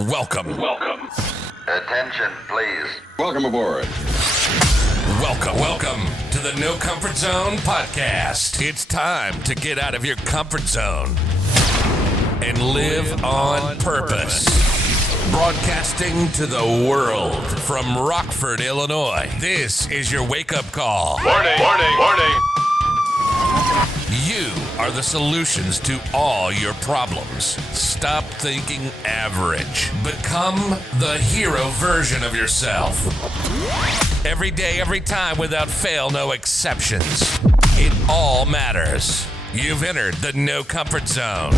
Welcome. Attention, please. Welcome aboard. Welcome to the No Comfort Zone podcast. It's time to get out of your comfort zone and live on purpose. Broadcasting to the world from Rockford, Illinois. This is your wake-up call. Warning. You are the solutions to all your problems. Stop thinking average. Become the hero version of yourself. Every day, every time, without fail, no exceptions. It all matters. You've entered the No Comfort Zone.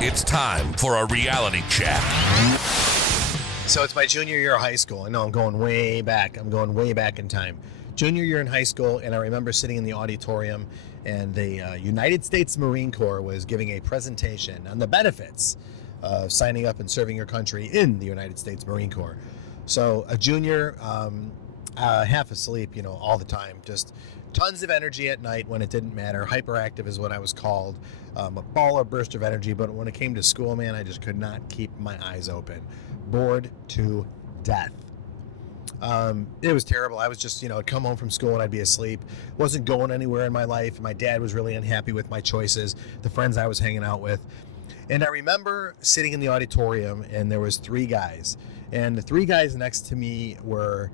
It's time for a reality check. So it's my junior year of high school. I know I'm going way back. I'm going way back in time. Junior year in high school, and I remember sitting in the auditorium, and the United States Marine Corps was giving a presentation on the benefits of signing up and serving your country in the United States Marine Corps. So a junior, half asleep, all the time, just tons of energy at night when it didn't matter. Hyperactive is what I was called. A ball or burst of energy, but when it came to school, man, I just could not keep my eyes open. Bored to death. It was terrible. I was just, I'd come home from school and I'd be asleep. Wasn't going anywhere in my life. My dad was really unhappy with my choices, the friends I was hanging out with. And I remember sitting in the auditorium, and there was three guys. And the three guys next to me were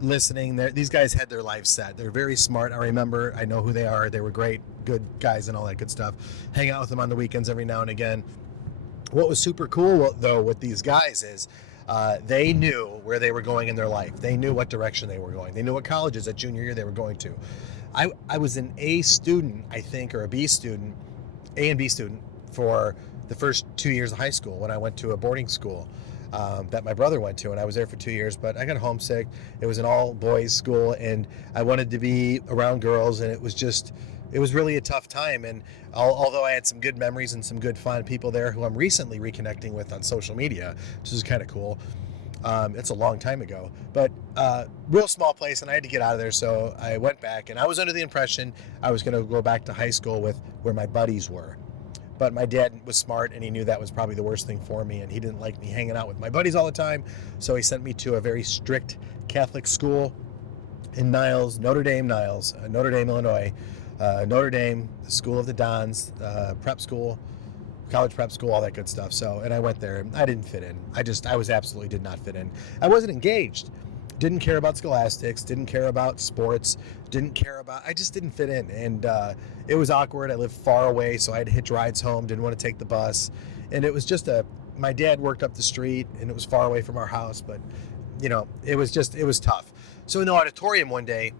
listening. These guys had their lives set. They're very smart. I know who they are. They were great, good guys and all that good stuff. Hang out with them on the weekends every now and again. What was super cool, though, with these guys is they knew where they were going in their life. They knew what direction they were going. They knew what colleges at junior year they were going to. I was an A student, I think, or a B student, A and B student for the first 2 years of high school when I went to a boarding school that my brother went to, and I was there for 2 years, but I got homesick. It was an all-boys school, and I wanted to be around girls, and it was really a tough time. And although I had some good memories and some good fun people there who I'm recently reconnecting with on social media, which is kind of cool. It's a long time ago, but real small place, and I had to get out of there. So I went back, and I was under the impression I was going to go back to high school with where my buddies were. But my dad was smart, and he knew that was probably the worst thing for me, and he didn't like me hanging out with my buddies all the time. So he sent me to a very strict Catholic school in Niles, Notre Dame, Illinois. Notre Dame, the School of the Dons, prep school, college prep school, all that good stuff. So, and I went there. I didn't fit in. I was absolutely did not fit in. I wasn't engaged. Didn't care about scholastics. Didn't care about sports. I just didn't fit in. And it was awkward. I lived far away, so I had to hitch rides home. Didn't want to take the bus. And it was just my dad worked up the street, and it was far away from our house. But, it was tough. So in the auditorium one day,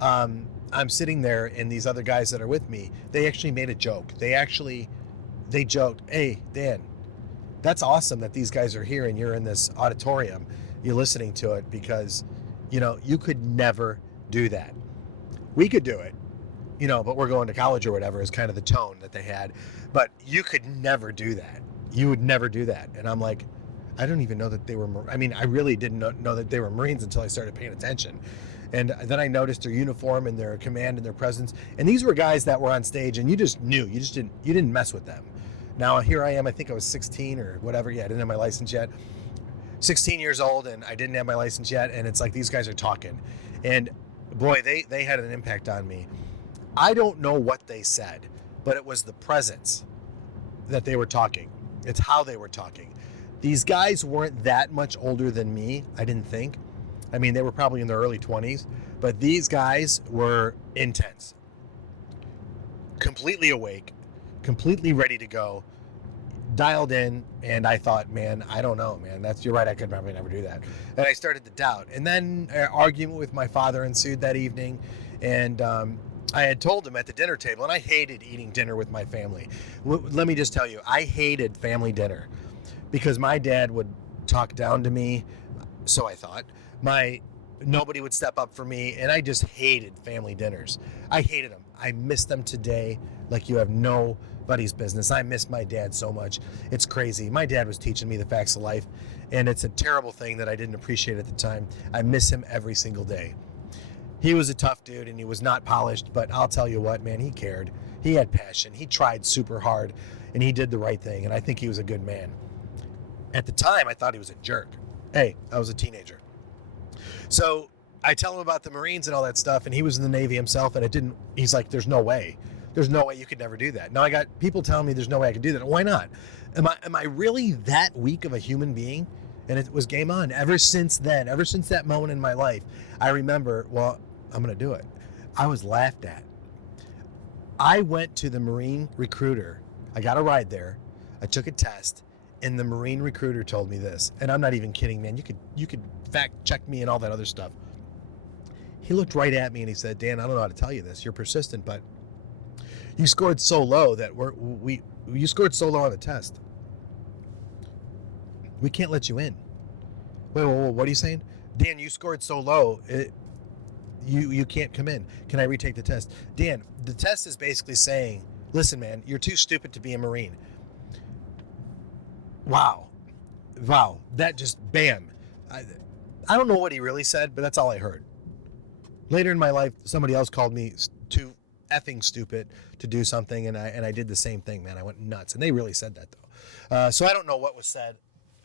I'm sitting there, and these other guys that are with me, they actually made a joke. They joked, "Hey, Dan, that's awesome that these guys are here and you're in this auditorium. You're listening to it because, you could never do that. We could do it, but we're going to college or whatever is kind of the tone that they had. But you could never do that. You would never do that." And I'm like, I don't even know that they were, I really didn't know that they were Marines until I started paying attention. And then I noticed their uniform and their command and their presence. And these were guys that were on stage, and you just knew, you didn't mess with them. Now here I am, I think I was 16 or whatever. Yeah, I didn't have my license yet. 16 years old, and I didn't have my license yet. And it's like these guys are talking. And boy, they had an impact on me. I don't know what they said, but it was the presence that they were talking. It's how they were talking. These guys weren't that much older than me, I didn't think. They were probably in their early 20s, but these guys were intense, completely awake, completely ready to go, dialed in. And I thought, man, I don't know, man, you're right. I could probably never do that. And I started to doubt. And then an argument with my father ensued that evening. And I had told him at the dinner table, and I hated eating dinner with my family. Let me just tell you, I hated family dinner because my dad would talk down to me. So I thought. Nobody would step up for me, and I just hated family dinners. I hated them. I miss them today like you have nobody's business. I miss my dad so much. It's crazy. My dad was teaching me the facts of life, and it's a terrible thing that I didn't appreciate at the time. I miss him every single day. He was a tough dude, and he was not polished, but I'll tell you what, man, he cared. He had passion. He tried super hard, and he did the right thing, and I think he was a good man. At the time, I thought he was a jerk. Hey, I was a teenager. So I tell him about the Marines and all that stuff, and he was in the Navy himself, and he's like, there's no way. There's no way you could never do that. Now I got people telling me there's no way I could do that. Why not? Am I really that weak of a human being? And it was game on. Ever since then, ever since that moment in my life, I remember, well, I'm going to do it. I was laughed at. I went to the Marine recruiter. I got a ride there. I took a test, and the Marine recruiter told me this. And I'm not even kidding, man. You could fact check me and all that other stuff. He looked right at me and he said, Dan, I don't know how to tell you this. You're persistent, but you scored so low that you scored so low on the test. We can't let you in. Wait, what are you saying? Dan, you scored so low, you can't come in. Can I retake the test? Dan, the test is basically saying, listen, man, you're too stupid to be a Marine. Wow. That just, bam. I don't know what he really said, but that's all I heard. Later in my life, somebody else called me too effing stupid to do something, and I did the same thing, man. I went nuts, and they really said that, though. So I don't know what was said.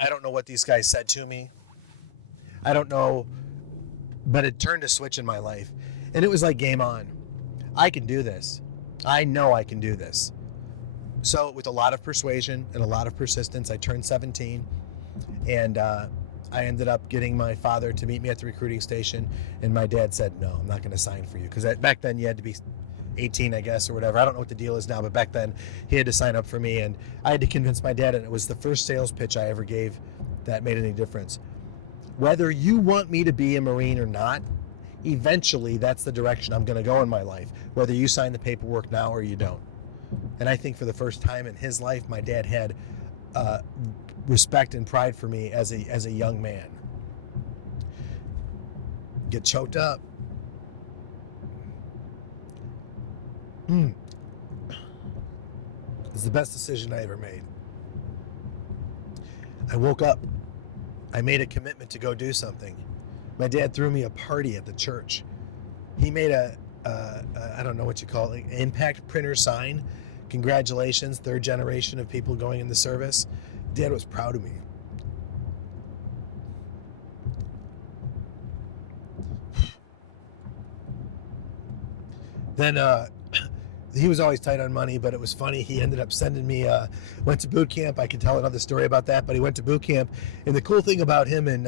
I don't know what these guys said to me. I don't know, but it turned a switch in my life, and it was like game on. I can do this. I know I can do this. So with a lot of persuasion and a lot of persistence, I turned 17, and I ended up getting my father to meet me at the recruiting station, and my dad said, no, I'm not going to sign for you. Because back then you had to be 18, I guess, or whatever. I don't know what the deal is now, but back then he had to sign up for me, and I had to convince my dad, and it was the first sales pitch I ever gave that made any difference. Whether you want me to be a Marine or not, eventually that's the direction I'm going to go in my life, whether you sign the paperwork now or you don't. And I think for the first time in his life, my dad had respect and pride for me as a young man. Get choked up. It's the best decision I ever made. I woke up. I made a commitment to go do something. My dad threw me a party at the church. He made I don't know what you call it, an impact printer sign. Congratulations, third generation of people going in the service. Dad was proud of me. Then he was always tight on money, but it was funny. He ended up sending me, went to boot camp. I could tell another story about that, but he went to boot camp. And the cool thing about him and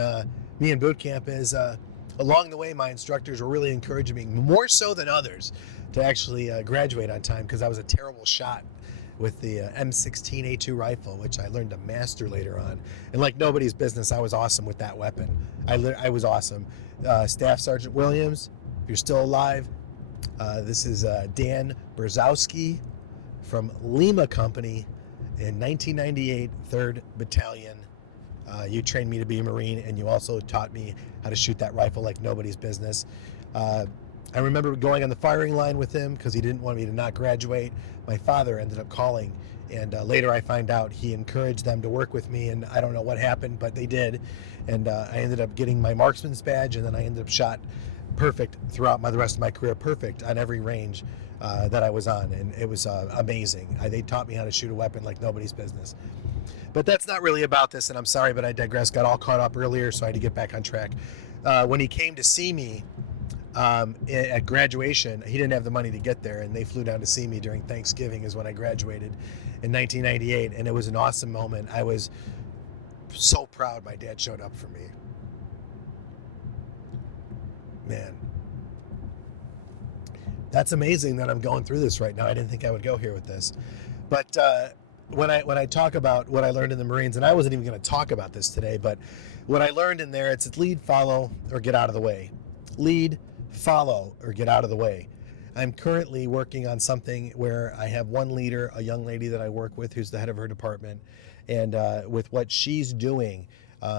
me in boot camp is along the way, my instructors were really encouraging me, more so than others, to actually graduate on time, because I was a terrible shot with the M16A2 rifle, which I learned to master later on. And like nobody's business, I was awesome with that weapon. I was awesome. Staff Sergeant Williams, if you're still alive, this is Dan Brzezowski from Lima Company in 1998, 3rd Battalion. You trained me to be a Marine, and you also taught me how to shoot that rifle like nobody's business. I remember going on the firing line with him because he didn't want me to not graduate. My father ended up calling, and later I find out he encouraged them to work with me, and I don't know what happened, but they did. And I ended up getting my marksman's badge, and then I ended up shot perfect throughout the rest of my career, perfect on every range that I was on, and it was amazing. They taught me how to shoot a weapon like nobody's business. But that's not really about this, and I'm sorry, but I digress. Got all caught up earlier, so I had to get back on track. When he came to see me at graduation, he didn't have the money to get there, and they flew down to see me during Thanksgiving is when I graduated in 1998, and it was an awesome moment. I was so proud my dad showed up for me. Man, that's amazing that I'm going through this right now. I didn't think I would go here with this, but when I talk about what I learned in the Marines, and I wasn't even going to talk about this today, but what I learned in there, it's lead, follow, or get out of the way. Lead, follow, or get out of the way. I'm currently working on something where I have one leader, a young lady that I work with who's the head of her department, and with what she's doing,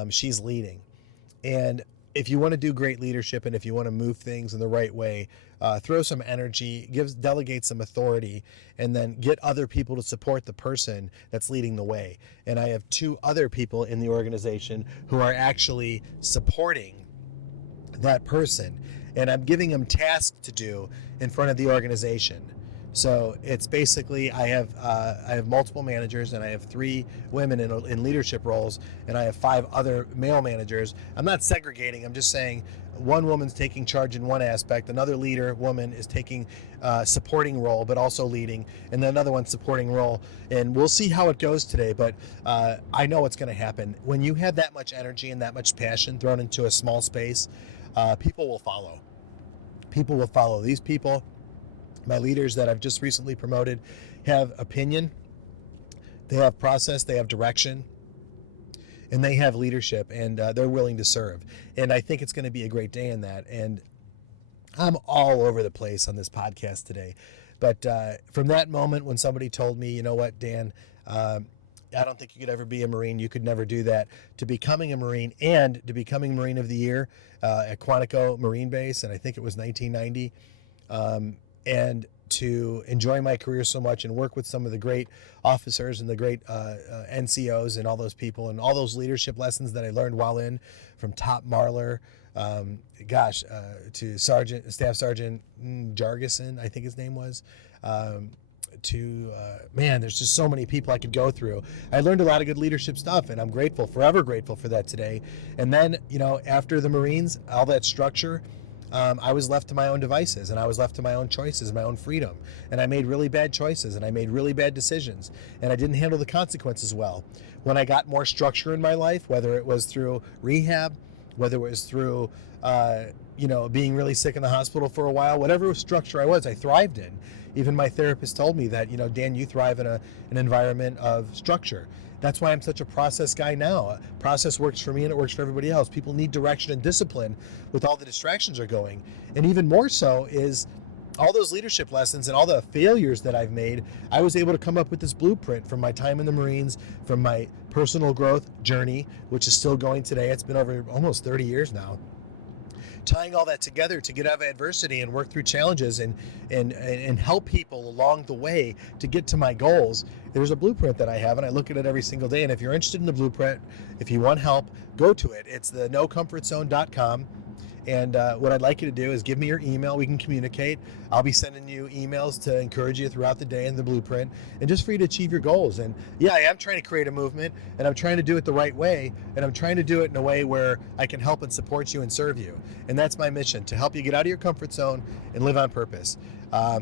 she's leading. And if you want to do great leadership, and if you want to move things in the right way, throw some energy, delegate some authority, and then get other people to support the person that's leading the way. And I have 2 other people in the organization who are actually supporting that person, and I'm giving them tasks to do in front of the organization. So it's basically I have multiple managers, and I have 3 women in leadership roles, and I have 5 other male managers. I'm not segregating. I'm just saying one woman's taking charge in one aspect, another leader woman is taking supporting role, but also leading, and then another one supporting role. And we'll see how it goes today, but I know what's going to happen. When you have that much energy and that much passion thrown into a small space, people will follow. People will follow. These people, my leaders that I've just recently promoted, have opinion, they have process, they have direction, and they have leadership, and they're willing to serve. And I think it's going to be a great day in that. And I'm all over the place on this podcast today. But from that moment when somebody told me, you know what, Dan, I don't think you could ever be a Marine. You could never do that. To becoming a Marine and to becoming Marine of the Year at Quantico Marine Base, and I think it was 1990, and to enjoy my career so much and work with some of the great officers and the great NCOs and all those people and all those leadership lessons that I learned while in, from Top Marler, to Staff Sergeant Jargison, I think his name was, there's just so many people I could go through. I learned a lot of good leadership stuff, and I'm grateful, forever grateful for that today. And then, after the Marines, all that structure, I was left to my own devices, and I was left to my own choices, my own freedom. And I made really bad choices, and I made really bad decisions, and I didn't handle the consequences well. When I got more structure in my life, whether it was through rehab, whether it was through, being really sick in the hospital for a while, whatever structure I thrived in. Even my therapist told me that, Dan, you thrive in an environment of structure. That's why I'm such a process guy now. Process works for me and it works for everybody else. People need direction and discipline with all the distractions are going. And even more so is all those leadership lessons and all the failures that I've made. I was able to come up with this blueprint from my time in the Marines, from my personal growth journey, which is still going today. It's been over almost 30 years now. Tying all that together to get out of adversity and work through challenges and help people along the way to get to my goals. There's a blueprint that I have, and I look at it every single day. And if you're interested in the blueprint, if you want help, go to it. It's the NoComfortZone.com. And what I'd like you to do is give me your email. We can communicate. I'll be sending you emails to encourage you throughout the day in the blueprint and just for you to achieve your goals. And yeah, I am trying to create a movement, and I'm trying to do it the right way. And I'm trying to do it in a way where I can help and support you and serve you. And that's my mission, to help you get out of your comfort zone and live on purpose.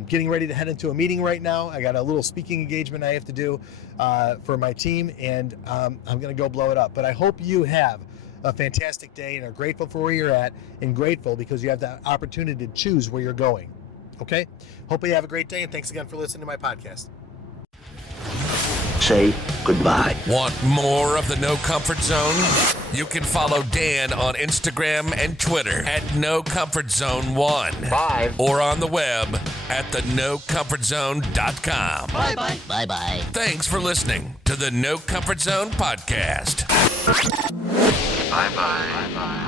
Getting ready to head into a meeting right now. I got a little speaking engagement I have to do for my team, and I'm going to go blow it up. But I hope you have a fantastic day and are grateful for where you're at, and grateful because you have the opportunity to choose where you're going. Okay? Hope you have a great day, and thanks again for listening to my podcast. Say goodbye. Want more of the No Comfort Zone? You can follow Dan on Instagram and Twitter at NoComfortZone1. Bye. Or on the web at thenocomfortzone.com. Bye-bye. Bye-bye. Thanks for listening to the No Comfort Zone podcast. Bye-bye. Bye-bye.